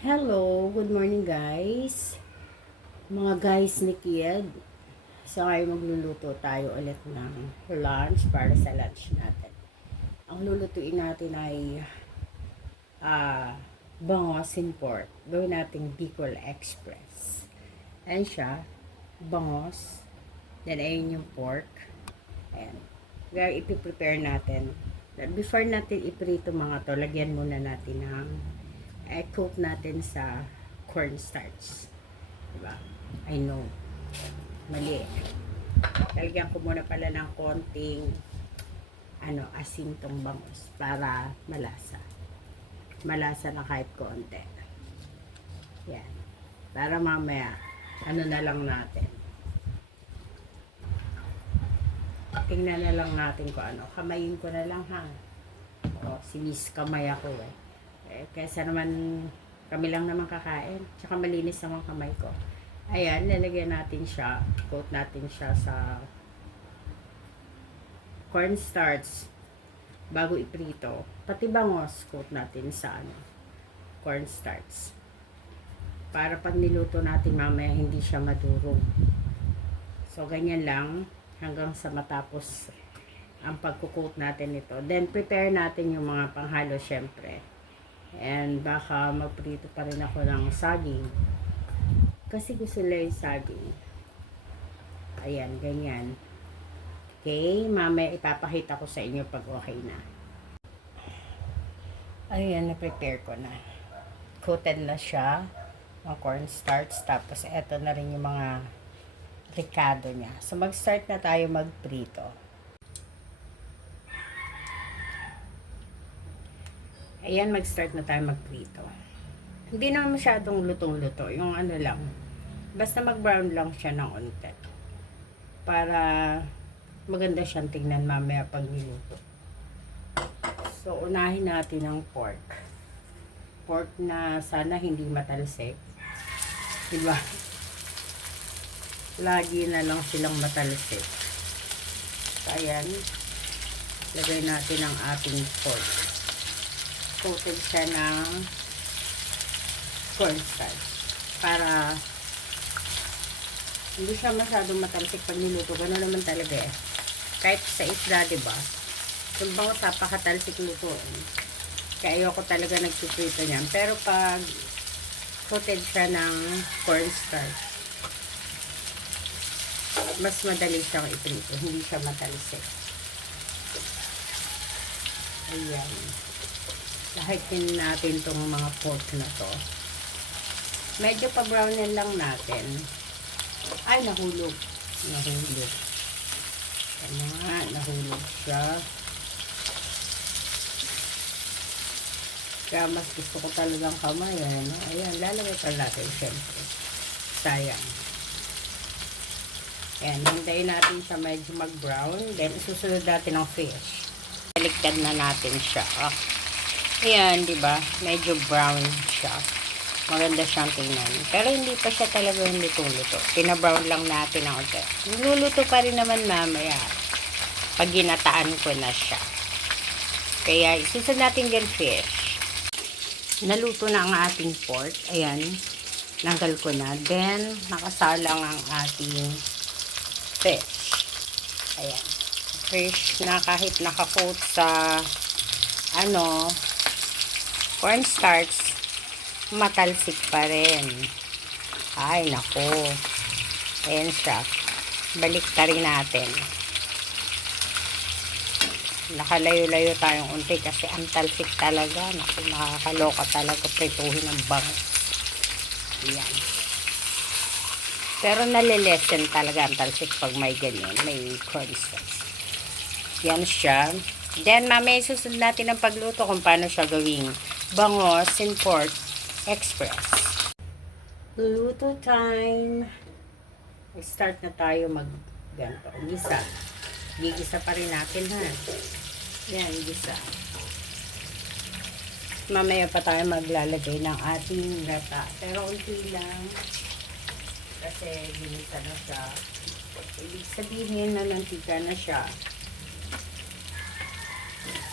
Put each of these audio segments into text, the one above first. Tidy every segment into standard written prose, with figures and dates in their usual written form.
Hello, good morning guys. Mga guys ni Kid. So ngayon magluluto tayo ulit ng lunch para sa lunch natin. Ang lulutuin natin ay bangosin pork. Gawin natin Bicol Express. Ayan siya, bangos. Then ayun yung pork. Ayan. Gaya ipiprepare natin. Before natin iprito mga to, lagyan muna natin ng coat natin sa cornstarch. Diba? I know. Mali. Lalagyan ko muna pala ng konting asin tong bangus para malasa. Malasa na kahit konti. Yan. Para mamaya, na lang natin. Tingnan na lang natin kung ano. Kamayin ko na lang ha. O, sinis kamay ako eh. Kaysa naman kami lang naman kakain. Tsaka malinis naman kamay ko. Ayan, lalagyan natin siya. Coat natin siya sa cornstarch bago iprito. Pati bangos, coat natin sa cornstarch. Para pag niluto natin mamaya hindi siya madurog. So, ganyan lang hanggang sa matapos ang pagkukoat natin ito. Then, prepare natin yung mga panghalo syempre. And baka magprito pa rin ako ng saging. Kasi gusto nila yung saging. Ayan, ganyan. Okay, mamaya ipapakita ko sa inyo pag okay na. Ayan, na-prepare ko na. Coated na siya ng cornstarch. Tapos, eto na rin yung mga ricado niya. So, mag-start na tayo magprito. Ayan, mag-start na tayo magprito. Hindi naman masyadong lutong-luto. Yung lang. Basta mag-brown lang siya ng onte. Para maganda siyang tingnan mamaya pag niluto. So, unahin natin ang pork. Pork na sana hindi matalsik. Diba? Lagi na lang silang matalsik. So, ayan. Lagay natin ang ating pork. Coated siya ng cornstarch para hindi siya masyadong matalsik pag niluto. Gano'n naman talaga eh. Kahit sa isda, diba? Yung bangus, napakatalsik luto. Kaya ayoko talaga nagpiprito niyan. Pero pag coated siya ng cornstarch, mas madali siyang iprito. Hindi siya matalsik. Ayan. Lahatin natin tong mga pork na to. Medyo pa-brownin lang natin. Ay, nahulog. Nahulog. Ayan, nahulog siya. Kaya mas gusto ko talagang kamay. Ayan, lalagay pa natin syempre. Sayang. Ayan, hintayin natin siya medyo mag-brown. Then, isusunod natin ang fish. Baliktad na natin siya. Ayan, diba? Medyo brown siya. Maganda siyang tingnan. Pero hindi pa siya talaga yung lutong-luto. Pina-brown lang natin ang ulit. Niluluto pa rin naman mamaya. Pag ginataan ko na siya. Kaya, isusunod natin yung fish. Naluto na ang ating pork. Ayan. Nanggal ko na. Then, nakasalang ang ating fish. Ayan. Fish na kahit nakakoat sa cornstarch, matalsik pa rin. Ay, nako. Ayan siya. Baliktarin natin. Nakalayo-layo tayong unti kasi ang talsik talaga. Naku, nakakaloka talaga prituhin ng bangus. Ayan. Pero nalilesen talaga ang talsik pag may ganyan. May cornstarch. Yan siya. Then, mamaya susunod natin ang pagluto kung paano siya gawing bangos and pork express. Luto time. Start na tayo ganito. Gisa. Gigisa pa rin natin ha. Yan, gisa. Mamaya pa tayo maglalagay ng ating gata. Pero unti lang. Kasi ginisa na siya. Ibig sabihin na nantika na siya.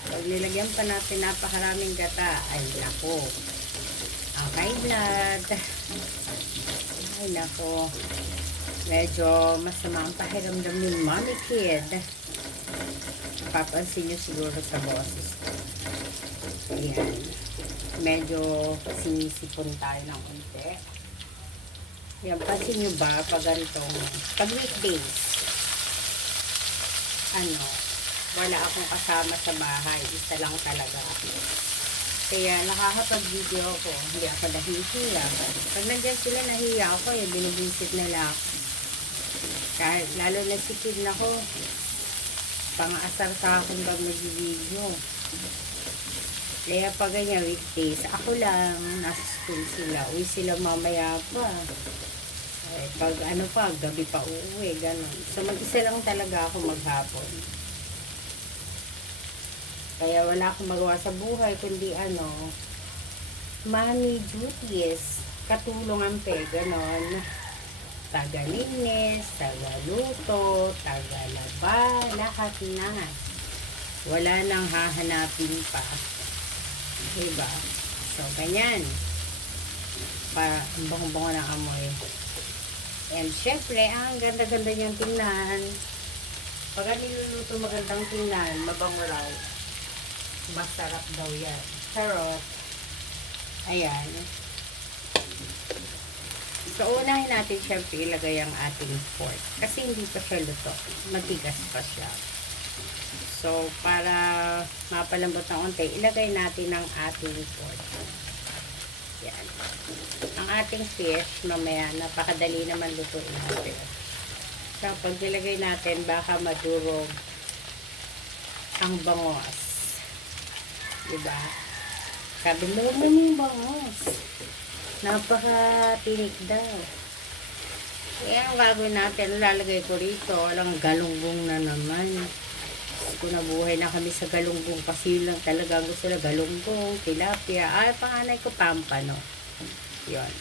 Pag nilagyan pa natin napakaraming gata, ay nako, ang high blood. Ay, nako. Medyo masama ang pakiramdam ni Mommy Kid. Papansin nyo siguro sa boses ko. Ayan. Medyo sinisipon tayo ng unti. Yan, pansin nyo ba pag ganitong, pag weekdays, wala akong kasama sa bahay. Isa lang talaga ako. Kaya nakakapag-video ako. Hindi ako nahihiya. Pag nandiyan sila, nahiya ako. Binibisit nila ako. Kahit lalo na si Kid na ko, pang-asar sa akin pag nag-video. Kaya pag ganyan weekdays, ako lang, nasa school sila. Uwi sila mamaya pa. Pag gabi pa uuwi, gano'n. So mag-isa lang talaga ako maghapon. Kaya wala akong magawa sa buhay, kundi mommy duties. Katulungan pe, gano'n. Taga-linis, taga-luto, taga-laba, lahat na. Wala nang hahanapin pa. Diba? So, ganyan. Para ang bango-bango ng amoy. And syempre, ang ganda-ganda niyang tingnan. Pag niluluto magandang tingnan, mabango raw. Masarap daw yan. Charot. Ayan. So, unahin natin syempre ilagay ang ating pork. Kasi hindi pa siya luto. Matigas pa siya. So, para mapalambot ng unti, ilagay natin ang ating pork. Yan. Ang ating fish, mamaya, napakadali naman lutuin natin. So, pag nilagay natin, baka madurog ang bangos. Diba? Sabi mo yung bangos. Napaka-tinik daw. Kaya ang gagawin natin, lalagay ko rito, walang galunggong na naman. Kung nabuhay na kami sa galunggong, kasi lang talaga gusto na galunggong, tilapia, panganay ko pampano. Yun.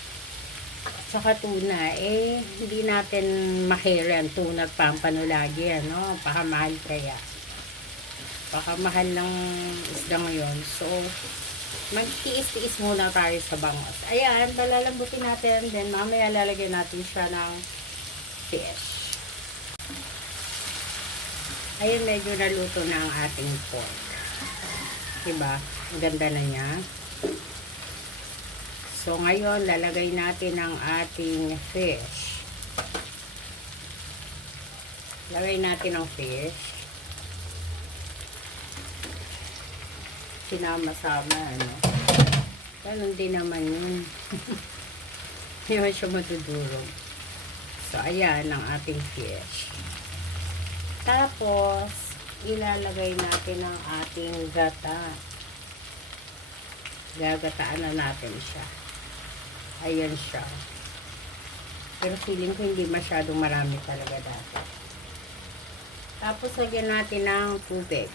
Saka tuna, hindi natin mahira ang tuna at pampano lagi, pakamahal kaya. Pakamahal ng isda ngayon. So, magtiis-tiis muna tayo sa bangos. Ayan, palalambutin natin. Then, mamaya lalagyan natin siya ng fish. Ayan, medyo naluto na ang ating pork. Diba? Ang ganda na niya. So, ngayon, lalagay natin ang ating fish. Lagay natin ang fish. Sinama-sama, Ganun din naman yun. Hindi naman siya matudurog. So, ayan ang ating fish. Tapos, ilalagay natin ang ating gata. Gagataan na natin siya. Ayan siya. Pero feeling ko hindi masyadong marami talaga dati. Tapos, lagyan natin ng tubig.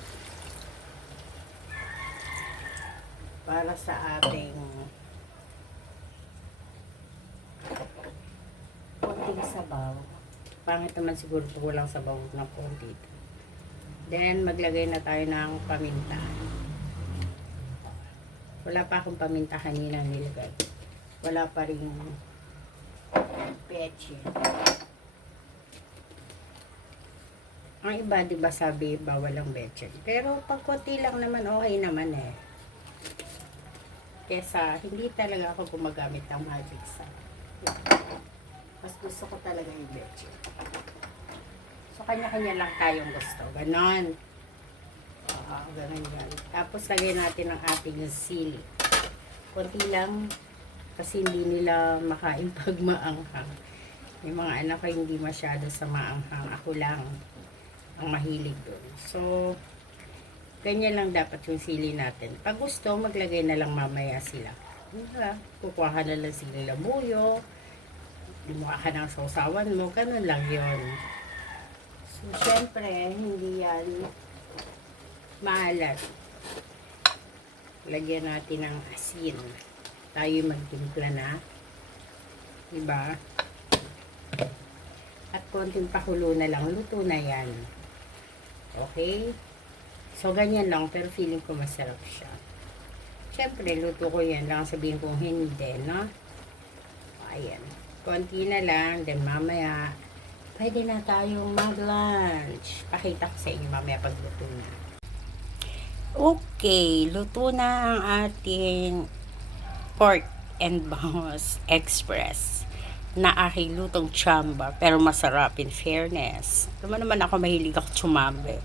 Para sa ating konting sabaw. Pangit naman siguro ito walang sabaw ng konti. Then, maglagay na tayo ng paminta. Wala pa akong paminta kanina nilagay. Wala pa rin peche. Ang iba, diba sabi, bawal ang peche. Pero pag konti lang naman, okay naman Kesa, hindi talaga ako gumagamit ng magic sarap. Mas gusto ko talaga yung leche. So, kanya-kanya lang tayong gusto. Ganon. Ganon yan. Tapos, lagyan natin ang ating sili. Kunti lang, kasi hindi nila makain pag maanghang. Yung mga anak ko hindi masyado sa maanghang. Ako lang ang mahilig doon. So, ganyan lang dapat yung sili natin. Pag gusto, maglagay na lang mamaya sila. Kukuha ka na lang sili labuyo. Limuha ka ng sausawan mo. Ganun lang yun. So, syempre, hindi yan maalat. Lagyan natin ng asin. Tayo magtimpla na. Diba? At konting pakulo na lang. Luto na yan. Okay? So, ganyan lang. Pero feeling ko masarap siya. Siyempre, luto ko yan. Lang sabihin kong hindi, no? Ayan. Konti na lang. Then mamaya, pwede na tayong mag-lunch. Pakita ko sa inyo mamaya pag luto na. Okay, luto na ang ating pork and bangus express na aking lutong chamba, pero masarap in fairness. Naman ako mahilig ako chumambe.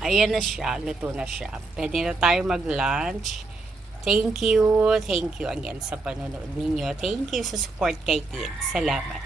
Ayan na siya, luto na siya. Pwede na tayo mag-lunch. Thank you again sa panonood ninyo. Thank you sa support kay Kid. Salamat.